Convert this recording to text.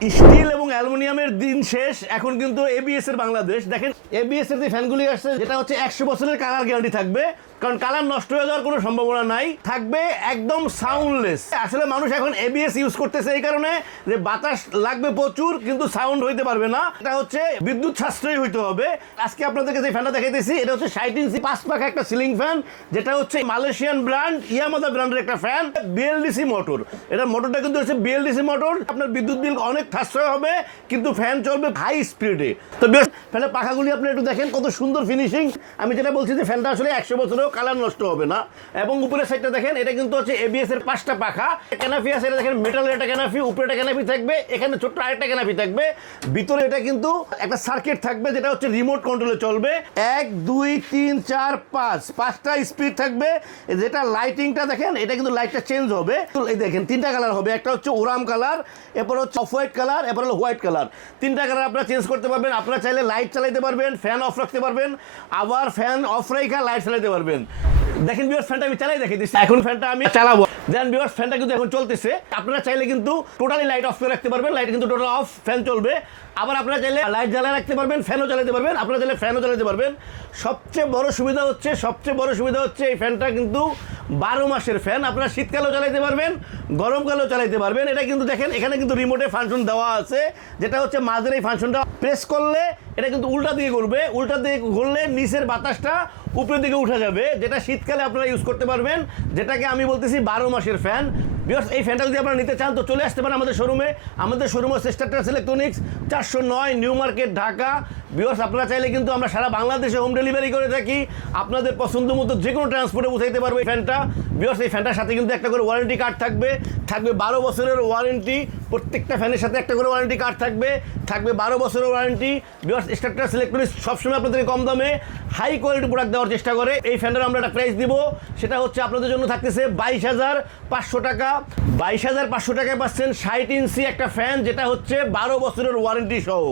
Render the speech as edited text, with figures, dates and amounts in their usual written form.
Still এবং অ্যালুমিনিয়ামের দিন শেষ, এখন কিন্তু এবিএস এর বাংলাদেশ। দেখেন এবিএস এর যে ফ্যানগুলি আসছে, যেটা হচ্ছে 100 বছরের কালার গ্যারান্টি থাকবে, কারণ কালার নষ্ট হয়ে যাওয়ার কোনো সম্ভাবনা নাই, থাকবে একদম সাউন্ডলেস। আসলে মানুষ এখন এবিএস ইউজ করতেছে এই কারণে যে বাতাস লাগবে প্রচুর, কিন্তু সাউন্ড হইতে পারবে না। এটা হচ্ছে বিদ্যুৎ সাশ্রয়ী হইতে হবে। আজকে আপনাদেরকে যে ফ্যানটা দেখাইতেছি, এটা হচ্ছে 60 ইঞ্চি 5 পাখা একটা সিলিং ফ্যান, যেটা হচ্ছে মালয়েশিয়ান ব্র্যান্ড ইয়ামাদা ব্র্যান্ডের একটা ফ্যান, বিএলডিসি মোটর। এটা মোটরটা কিন্তু হচ্ছে বিএলডিসি মোটর। আপনার বিদ্যুৎ বিল অনেক সাশ্রয় হবে, কিন্তু ফ্যান চলবে হাই স্পিডে। তো ফ্যানের পাখাগুলি আপনি একটু দেখেন কত সুন্দর ফিনিশিং। আমি যেটা বলছি যে ফ্যানটা আসলে 100 বছরেও কালার নষ্ট হবে না। এবং উপরের সাইডটা দেখেন, এটা কিন্তু হচ্ছে এবিএস এর 5টা পাখা। ক্যানাফি আছে, এটা দেখেন মেটালের একটা ক্যানাফি, উপরে একটা ক্যানাফি থাকবে, এখানে ছোট্ট আরেকটা ক্যানাফি থাকবে। ভিতরে এটা কিন্তু একটা সার্কিট থাকবে, যেটা হচ্ছে রিমোট কন্ট্রোলে চলবে। 1 2 3 4 5 5টা স্পিড থাকবে। যেটা লাইটিংটা দেখেন, এটা কিন্তু লাইটটা চেঞ্জ হবে। এই দেখেন 3টা কালার হবে, একটা হচ্ছে ওরাম কালার, এরপর হচ্ছে অফ হোয়াইট কালার, এরপর হলো হোয়াইট কালার। 3টা কালার আপনারা চেঞ্জ করতে পারবেন। আপনারা চাইলে লাইট চালাতে পারবেন, ফ্যান অফ রাখতে পারবেন, আবার ফ্যান অফ রেখে লাইট চালাতে পারবেন। দেখেন ভিউয়ার্স, ফ্যানটা আমি চালাই দেখিয়ে দিচ্ছি। এখন ফ্যানটা আমি চালাবো। দেন ভিউয়ার্স, ফ্যানটা কিন্তু এখন চলতেছে। আপনারা চাইলে কিন্তু টোটালি লাইট অফ করে রাখতে পারবেন, লাইট কিন্তু টোটাল অফ, ফ্যান চলবে। আবার আপনারা চাইলে লাইট জ্বালিয়ে রাখতে পারবেন, ফ্যানও চালাতে পারবেন, আপনারা চাইলে ফ্যানও চালাতে পারবেন। সবচেয়ে বড় সুবিধা হচ্ছে এই ফ্যানটা কিন্তু 12 মাসের ফ্যান। আপনারা শীতকালেও চালাতে পারবেন, গরমকালেও চালাতে পারবেন। এটা কিন্তু দেখেন, এখানে কিন্তু রিমোটে ফাংশন দেওয়া আছে, যেটা হচ্ছে মাঝের এই ফাংশনটা প্রেস করলে এটা কিন্তু উল্টা দিকে ঘুরবে। উল্টা দিকে ঘুরলে নিচের বাতাসটা উপরের দিকে উঠে যাবে, যেটা শীতকালে আপনারা ইউজ করতে পারবেন, যেটাকে আমি বলতেছি 12 মাসের ফ্যান। ভিউয়ার্স, এই ফ্যানটা যদি আপনারা নিতে চান তো চলে আসতে পারেন আমাদের শোরুমে। আমাদের শোরুম হচ্ছে স্টারটাস electronics, 409 new market, Dhaka. Viewers, আপনারা চাইলে কিন্তু আমরা সারা বাংলাদেশে হোম ডেলিভারি করে থাকি। আপনাদের পছন্দ মতো যে কোনো ট্রান্সপোর্টে উঠাইতে পারবো এই ফ্যানটা। ভিউয়ার্স, এই ফ্যানটার সাথে কিন্তু একটা করে ওয়ারেন্টি কার্ড থাকবে 12 বছরের ওয়ারেন্টি। প্রত্যেকটা ফ্যানের সাথে একটা করে ওয়ারেন্টি কার্ড থাকবে 12 বছরের ওয়ারেন্টি। ভিউয়ার্স, স্টারটাস ইলেকট্রনিক্স সবসময় আপনাদের কম দামে হাই কোয়ালিটি প্রোডাক্ট দেওয়ার চেষ্টা করে। এই ফ্যানের আমরা একটা প্রাইস দিব, সেটা হচ্ছে আপনাদের জন্য থাকতেছে 22,500 টাকা। 22,500 টাকায় পাচ্ছেন 60 ইঞ্চি একটা ফ্যান, যেটা হচ্ছে 12 বছরের ওয়ারেন্টি সহ।